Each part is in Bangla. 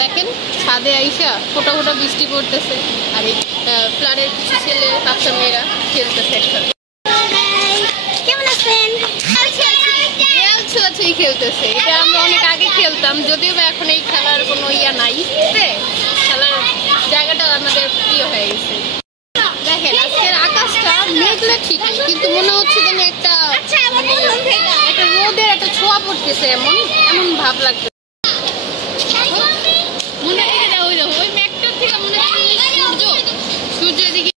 দেখেন ছাদে আইসা ফোটা ফোটা বৃষ্টি পড়তেছে আর এই প্লানের কিছু ছেলে বাচ্চা মেয়েরা খেলতেছে একসাথে। কেমন আছেন? ছোঁয়াছুঁই খেলতেছে, এটা আমরা অনেক আগে খেলতাম, যদিও বা এখন এই খেলার কোনো ইয়া নাই, খেলার জায়গাটা আমাদের প্রিয় হয়ে গেছে। দেখেন আজকের আকাশটা মেঘলা ঠিকই, কিন্তু মনে হচ্ছে যেন একটা রোদের একটা ছোঁয়া পড়তেছে, এমন এমন ভাব লাগছে। মনে হয় ওই মেঘটার থেকে মনে হচ্ছে সূর্য এদিকে।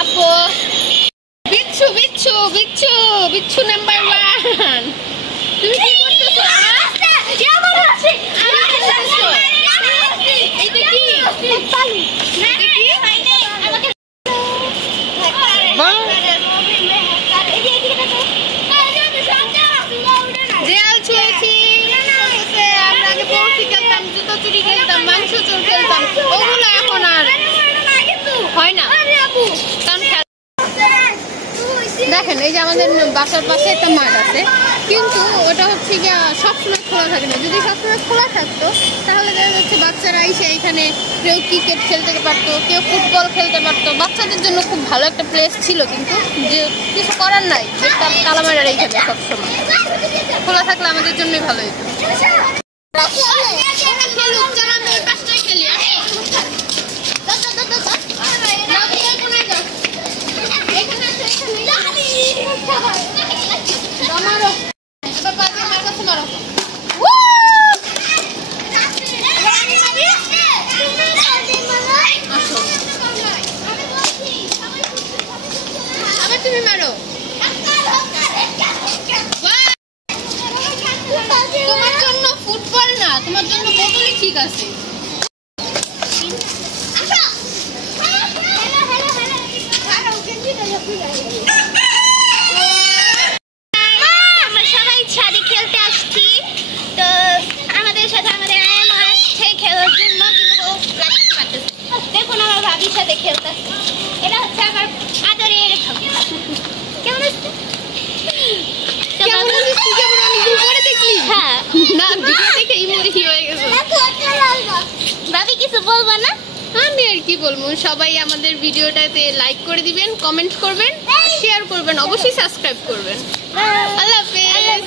আপু বিচ্ছু বিচ্ছু বিচ্ছু বিচ্ছু নাম্বার 1, তুমি কি করতেছো? দেখেন এই যে আমাদের বাসার পাশে একটা মাঠ আছে, কিন্তু ওটা হচ্ছে গিয়া সবসময় খোলা থাকে না। যদি সবসময় খোলা থাকতো তাহলে দেখা যাচ্ছে বাচ্চারা এসে এখানে কেউ ক্রিকেট খেলতে পারতো, কেউ ফুটবল খেলতে পারতো, বাচ্চাদের জন্য খুব ভালো একটা প্লেস ছিল। কিন্তু যে কিছু করার নাই, যে তালা মারা রেখে দেয় সবসময়, খোলা থাকলে আমাদের জন্যই ভালো হতো। তুমি মারো, তোমার জন্য ফুটবল না, তোমার জন্য বোতলই ঠিক আছে। আমরা সবাই ছাদে খেলতে আসছি, তো আমাদের সাথে আমাদের আয়ামও আসছে খেলার জন্য, কিন্তু দেখুন আমার ভাবির সাথে খেলতে আসছে। এটা হচ্ছে আমার আদরের ভাবি। কেমন আছে? ভাবি কিছু বলবো না? আমি আর কি বলবো, সবাই আমাদের ভিডিওটাতে লাইক করে দিবেন, কমেন্ট করবেন, শেয়ার করবেন, অবশ্যই সাবস্ক্রাইব করবেন। আল্লাহ হাফেজ।